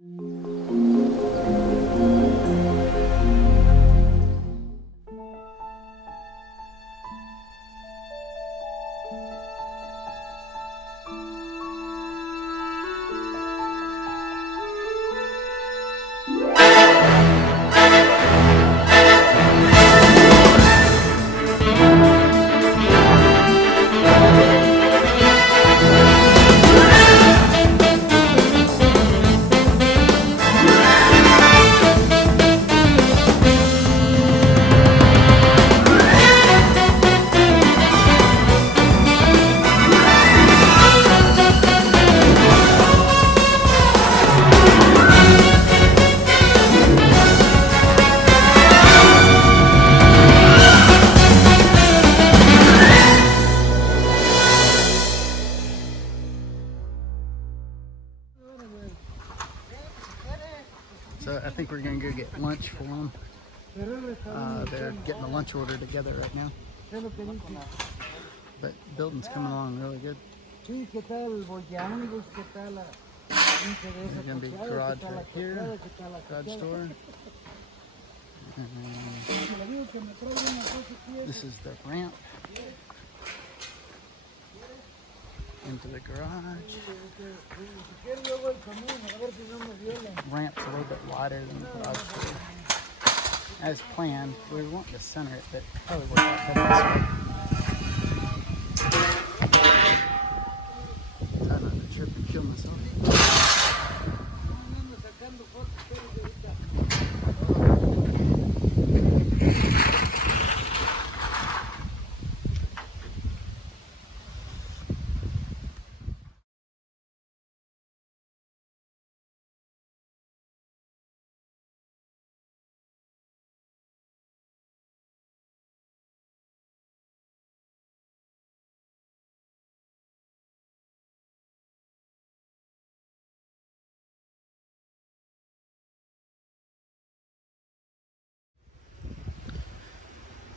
So I think we're gonna go get lunch for them. They're getting the lunch order together right now. But building's coming along really good. There's gonna be garage right here, garage door. And this is the ramp into the garage. Ramp's a little bit wider than the garage door. As planned, we were wanting to center it, but probably work out better this way. Trying not to trip and kill myself.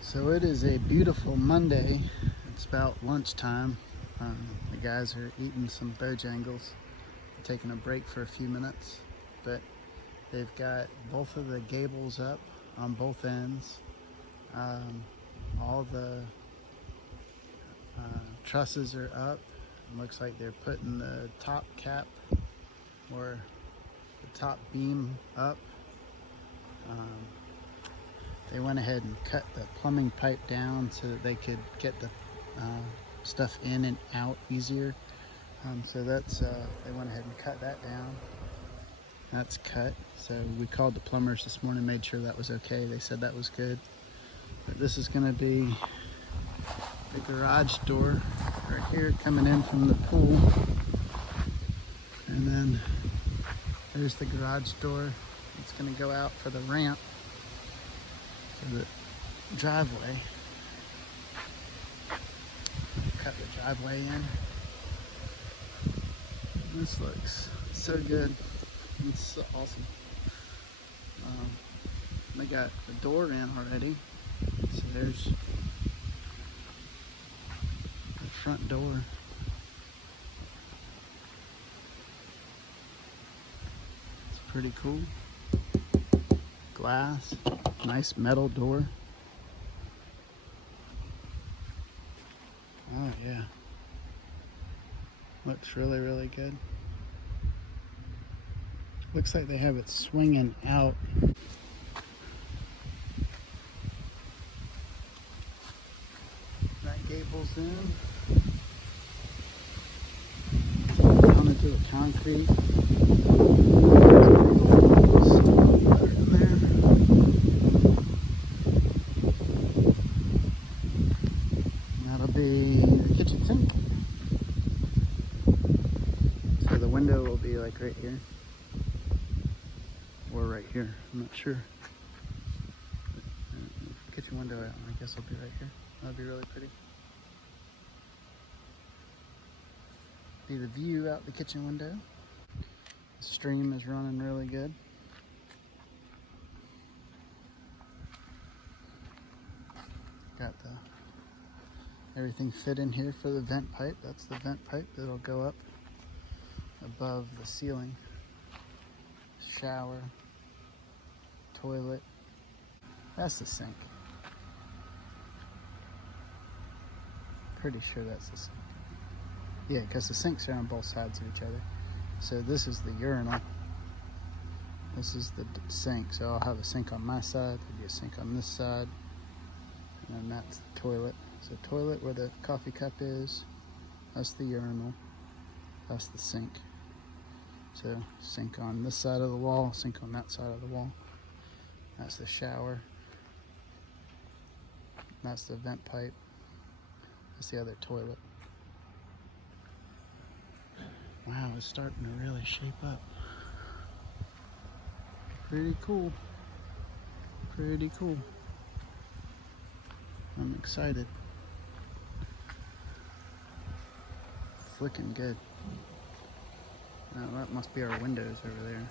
So it is a beautiful Monday. It's about lunchtime. The guys are eating some Bojangles, taking a break for a few minutes, but they've got both of the gables up on both ends. All the trusses are up. It looks like they're putting the top cap or the top beam up. They went ahead and cut the plumbing pipe down so that they could get the stuff in and out easier. So that's they went ahead and cut that down. That's cut. So we called the plumbers this morning, made sure that was okay. They said that was good. But this is going to be the garage door right here coming in from the pool. And then there's the garage door. It's going to go out for the ramp. The driveway. Cut the driveway in. This looks so good. It's so awesome. They got the door in already. So there's the front door. It's pretty cool. Glass. Nice metal door. Oh yeah. Looks really, really good. Looks like they have it swinging out. That gable's in. Down into the concrete. The kitchen sink. So the window will be like right here or right here, I'm not sure. Kitchen window, I guess, will be right here. That'll be really pretty. Be the view out the kitchen window. The stream is running really good. Got everything fit in here for the vent pipe. That's the vent pipe that'll go up above the ceiling. shower, toilet. That's the sink. Pretty sure that's the sink. Yeah, because the sinks are on both sides of each other. So this is the urinal. This is the sink. So I'll have a sink on my side, there'll be a sink on this side, and then that's the toilet. So toilet where the coffee cup is, that's the urinal, that's the sink. So sink on this side of the wall, sink on that side of the wall. That's the shower. That's the vent pipe. That's the other toilet. Wow, it's starting to really shape up. Pretty cool. Pretty cool. I'm excited. It's looking good. Oh, that must be our windows over there.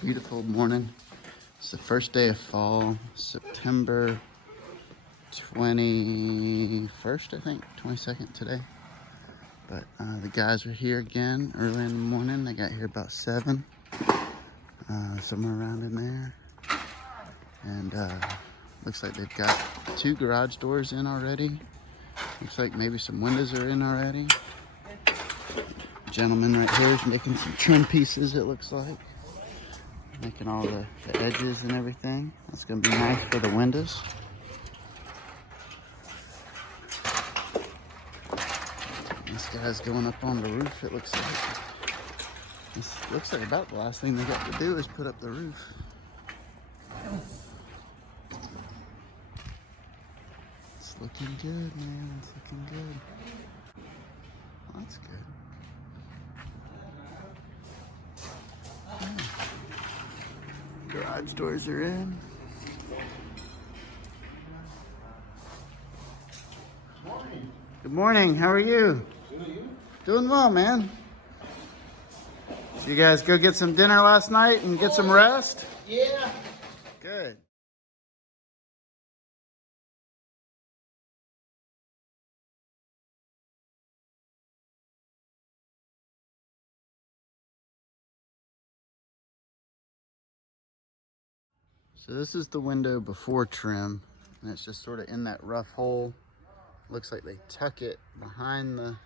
Beautiful morning. It's the first day of fall, September 21st, I think, 22nd today. But the guys were here again early in the morning. They got here about 7, somewhere around in there. And looks like they've got 2 garage doors in already. Looks like maybe some windows are in already. Gentleman right here is making some trim pieces, it looks like. Making all the edges and everything. That's gonna be nice for the windows. This guy's going up on the roof, it looks like. This looks like about the last thing they got to do is put up the roof. It's looking good, man. It's looking good. Well, that's good. Garage doors are in. Good morning. How are you? Doing well, man. You guys go get some dinner last night and get some rest? Yeah. Good. So this is the window before trim, and it's just sort of in that rough hole. Looks like they tuck it behind the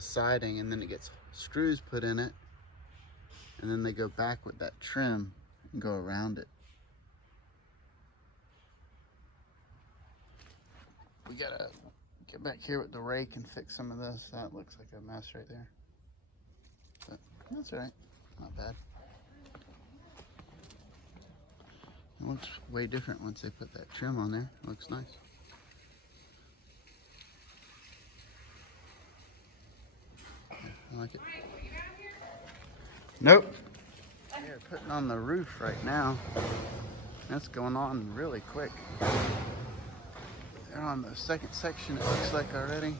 siding, and then it gets screws put in it, and then they go back with that trim and go around it. We gotta get back here with the rake and fix some of this. That looks like a mess right there. But that's all right, not bad. It looks way different once they put that trim on there. It looks nice. Yeah, I like it. Nope. They're putting on the roof right now. That's going on really quick. They're on the second section, it looks like, already.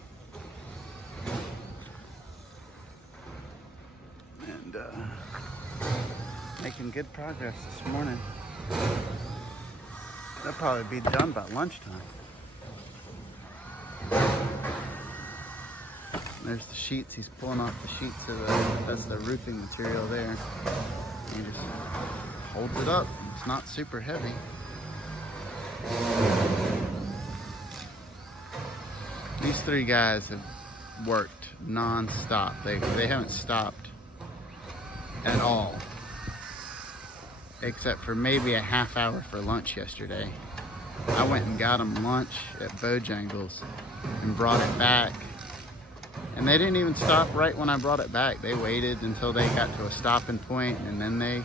And making good progress this morning. They'll probably be done by lunchtime. There's the sheets. He's pulling off the sheets of that's the roofing material there. He just holds it up. It's not super heavy. These three guys have worked non-stop. They haven't stopped at all, except for maybe a half hour for lunch yesterday. I went and got them lunch at Bojangles and brought it back. And they didn't even stop right when I brought it back. They waited until they got to a stopping point and then they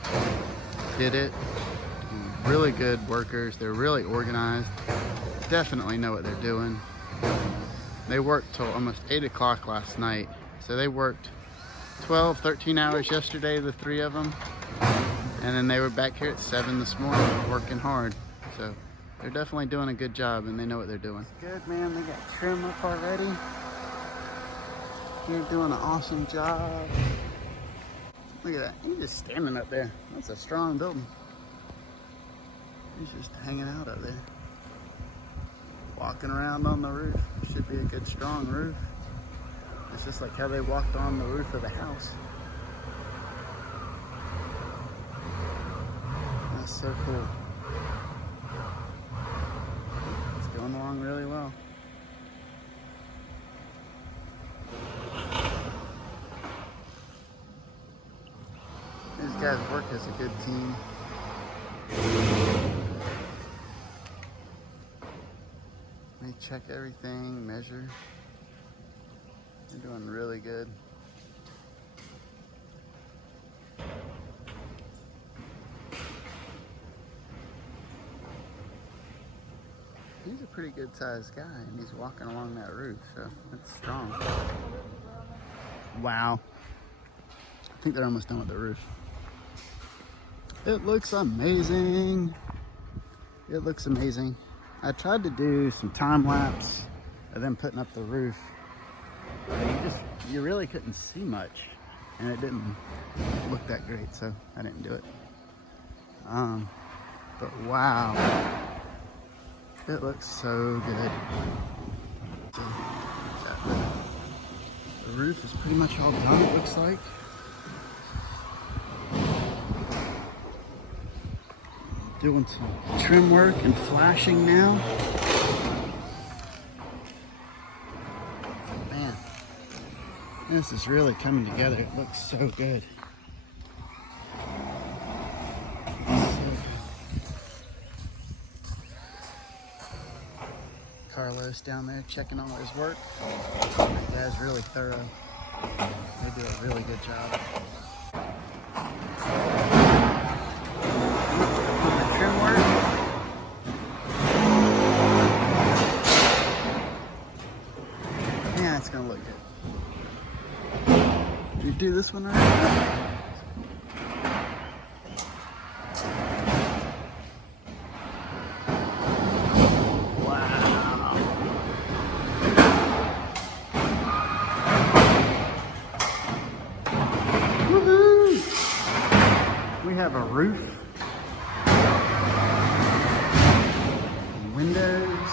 did it. Really good workers. They're really organized. Definitely know what they're doing. They worked till almost 8 o'clock last night. So they worked 12, 13 hours yesterday, the three of them. And then they were back here at 7 this morning working hard. So they're definitely doing a good job and they know what they're doing. Good, man. They got trim up already. You're doing an awesome job. Look at that. He's just standing up there. That's a strong building. He's just hanging out up there. Walking around on the roof. Should be a good strong roof. It's just like how they walked on the roof of the house. That's so cool. It's going along really well. These guys work as a good team. They check everything, measure. They're doing really good. He's a pretty good sized guy and he's walking along that roof, so that's strong. Wow. I think they're almost done with the roof. It looks amazing. It looks amazing. I tried to do some time lapse of them putting up the roof. You really couldn't see much and it didn't look that great, so I didn't do it. But wow, it looks so good. The roof is pretty much all done, it looks like. Doing some trim work and flashing now. Man, this is really coming together. It looks so good. Carlos down there checking on his work. That guy's really thorough. They do a really good job. Trim work. Yeah, it's gonna look good. Did you do this one right? We have a roof, windows,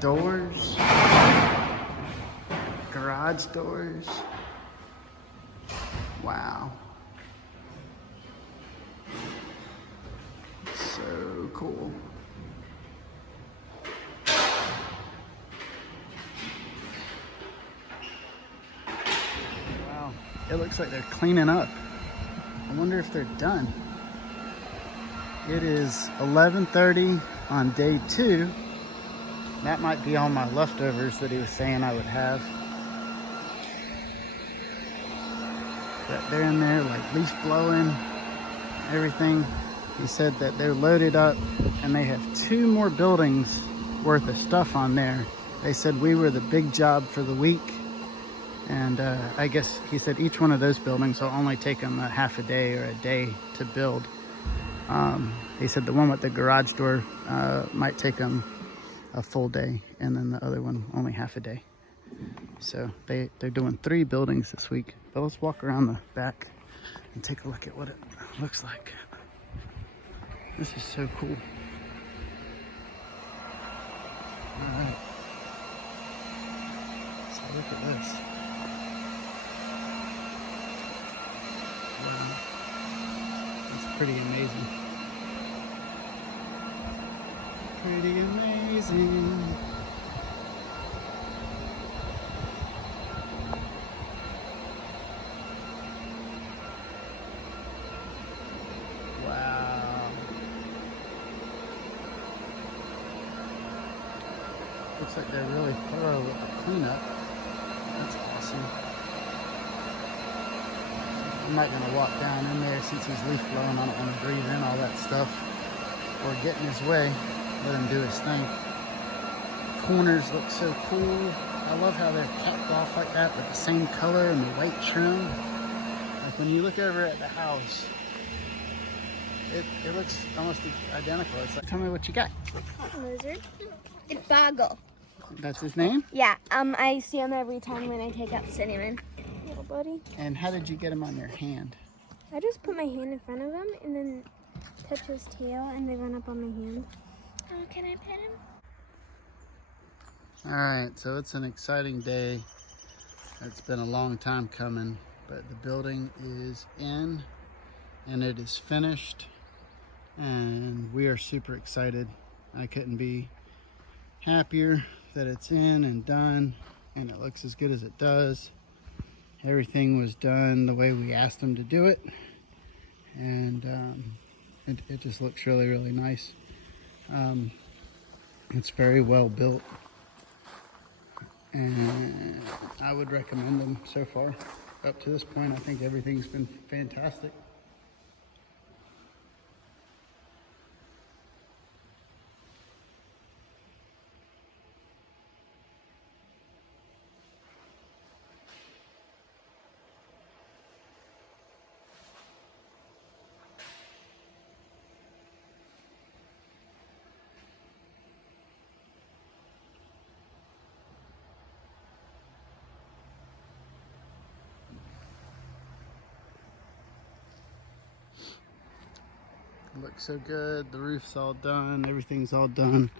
doors, garage doors. Wow. So cool. It looks like they're cleaning up. I wonder if they're done. It is 11:30. on day 2. That might be all my leftovers that he was saying I would have. But they're in there like leaf blowing, everything. He said that they're loaded up and they have 2 more buildings worth of stuff on there. They said we were the big job for the week. And I guess he said each one of those buildings will only take them a half a day or a day to build. He said the one with the garage door might take them a full day, and then the other one only half a day. So they're doing 3 buildings this week. But let's walk around the back and take a look at what it looks like. This is so cool. All right. So look at this. Wow. That's pretty amazing. Pretty amazing. Wow. Looks like they're really thorough with the cleanup. That's awesome. I'm not gonna walk down in there since he's leaf blowing. I don't want to breathe in all that stuff or get in his way. Let him do his thing. Corners look so cool. I love how they're capped off like that with the same color and the white trim. Like when you look over at the house, it looks almost identical. It's like, tell me what you got. Lizard. It's Boggle. That's his name? Yeah, I see him every time when I take out Cinnamon. Little buddy. And how did you get him on your hand? I just put my hand in front of him and then touch his tail and they run up on my hand. Oh, can I pet him? All right, so it's an exciting day. It's been a long time coming, but the building is in and it is finished and we are super excited. I couldn't be happier that it's in and done and it looks as good as it does. Everything was done the way we asked them to do it, and it just looks really, really nice. It's very well built and I would recommend them so far. Up to this point, I think everything's been fantastic. Looks so good. The roof's all done. Everything's all done.